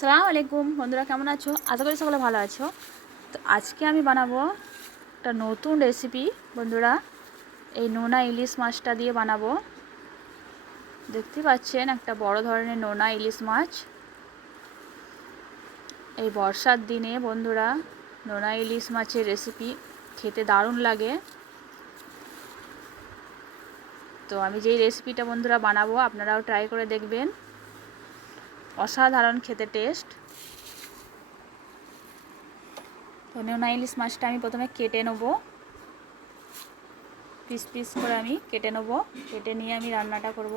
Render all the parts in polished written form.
সালাম আলাইকুম বন্ধুরা, কেমন আছো? আশা করি সকলে ভালো আছো। তো আজকে আমি বানাবো একটা নতুন রেসিপি বন্ধুরা। এই নোনা ইলিশ মাছটা দিয়ে বানাবো। দেখতে পাচ্ছেন একটা বড় ধরনের নোনা ইলিশ মাছ। এই বর্ষার দিনে বন্ধুরা নোনা ইলিশ মাছের রেসিপি খেতে দারুণ লাগে। তো আমি যেই রেসিপিটা বন্ধুরা বানাবো আপনারাও ট্রাই করে দেখবেন, অসাধারণ খেতে টেস্ট। তো নোনা ইলিশ মাছটা আমি প্রথমে কেটে নেব, পিস পিস করে আমি কেটে নেব। কেটে নিয়ে আমি রান্নাটা করব।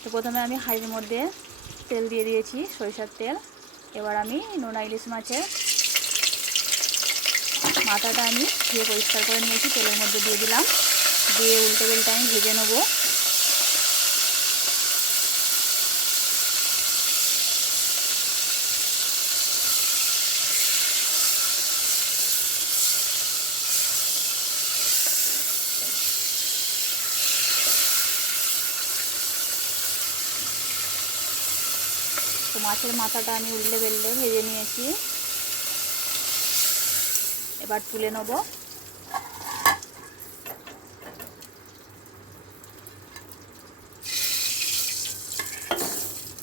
তো প্রথমে আমি হাঁড়ির মধ্যে তেল দিয়ে দিয়েছি, সরিষার তেল। এবার আমি নোনা ইলিশ মাছের মাথাটা আমি ধুয়ে পরিষ্কার করে নিয়েছি, তেলের মধ্যে দিয়ে দিলাম। দিয়ে উল্টে বেলটা আমি ভেজে নেব। তো মাছের মাথাটা আমি উল্টে বেলটে ভেজে নিয়েছি, এবার তুলে নেব।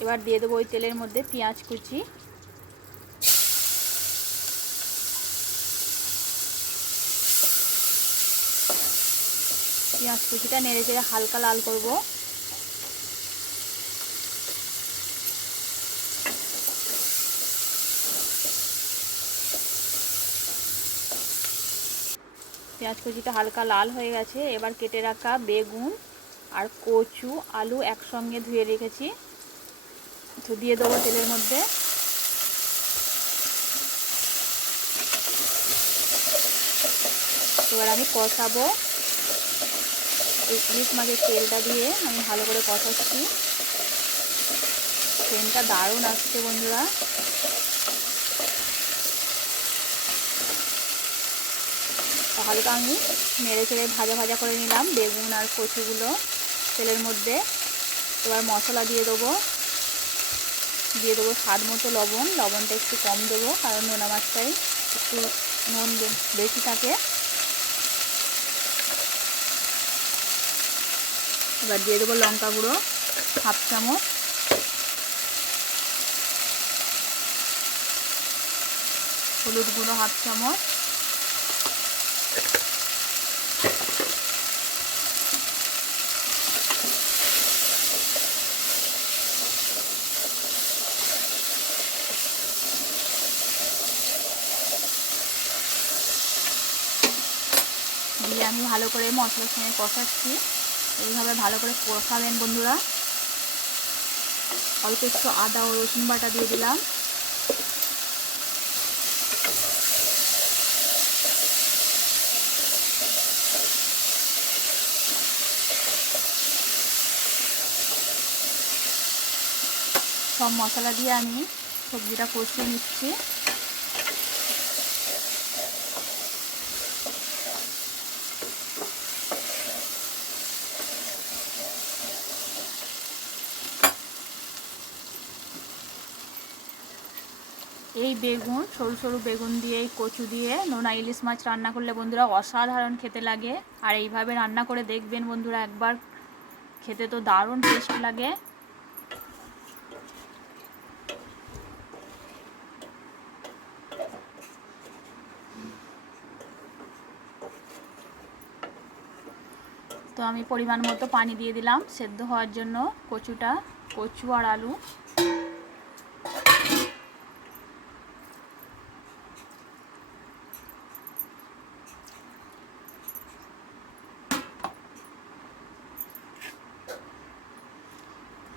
এবার দিয়ে দেবো ওই তেলের মধ্যে পেঁয়াজ কুচি। পেঁয়াজ কুচিটা নেড়ে চেড়ে হালকা লাল করব। পেঁয়াজ কুচিটা হালকা লাল হয়ে গেছে। এবার কেটে রাখা বেগুন আর কচু আলু একসঙ্গে ধুয়ে রেখেছি, তো দিয়ে দেবো তেলের মধ্যে। এবার আমি কষাবো। এই ইলিশ মাছের তেলটা দিয়ে আমি ভালো করে কষাচ্ছি। সেন্টটা দারুণ আসছে বন্ধুরা। হালকা আমি নেড়ে চেড়ে ভাজা ভাজা করে নিলাম বেগুন আর কচুগুলো তেলের মধ্যে। এবার মশলা দিয়ে দেবো স্বাদ মতো লবণ। লবণটা একটু কম দেবো কারণ নোনা মাছটাই একটু নুন বেশি থাকে। এবার দিয়ে দেবো লঙ্কা গুঁড়ো হাফ চামচ, হলুদ গুঁড়ো হাফ চামচ, দিয়ে আমি ভালো করে মশলার সঙ্গে কষাচ্ছি। এইভাবে ভালো করে কষাবেন বন্ধুরা। অল্প একটু আদা ও রসুন বাটা দিয়ে দিলাম। সব মশলা দিয়ে আমি সবজিটা কষিয়ে নিচ্ছি। এই বেগুন, সরু সরু বেগুন দিয়ে এই কচু দিয়ে নোনা ইলিশ মাছ রান্না করলে বন্ধুরা অসাধারণ খেতে লাগে। আর এইভাবে রান্না করে দেখবেন বন্ধুরা একবার, খেতে তো দারুণ টেস্ট লাগে। তো আমি পরিমাণ মতো পানি দিয়ে দিলাম সেদ্ধ হওয়ার জন্য কচু আর আলু।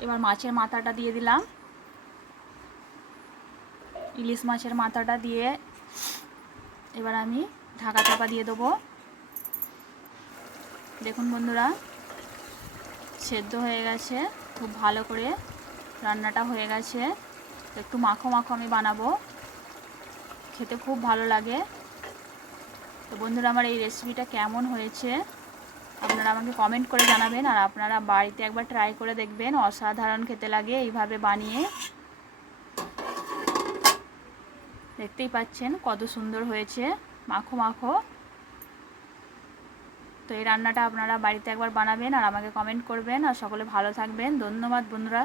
এবার মাছের মাথাটা দিয়ে দিলাম। ইলিশ মাছের মাথাটা দিয়ে এবার আমি ঢাকা চাপা দিয়ে দেবো। দেখুন বন্ধুরা সেদ্ধ হয়ে গেছে, খুব ভালো করে রান্নাটা হয়ে গেছে। একটু মাখো মাখো আমি বানাবো, খেতে খুব ভালো লাগে। তো বন্ধুরা আমার এই রেসিপিটা কেমন হয়েছে আপনারা আমাকে কমেন্ট করে জানাবেন। আর আপনারা বাড়িতে একবার ট্রাই করে দেখবেন, অসাধারণ খেতে লাগে এইভাবে বানিয়ে। দেখতেই পাচ্ছেন কত সুন্দর হয়েছে, মাখো মাখো। তো এই রান্নাটা আপনারা বাড়িতে একবার বানাবেন আর আমাকে কমেন্ট করবেন, আর সকলে ভালো থাকবেন। ধন্যবাদ বন্ধুরা।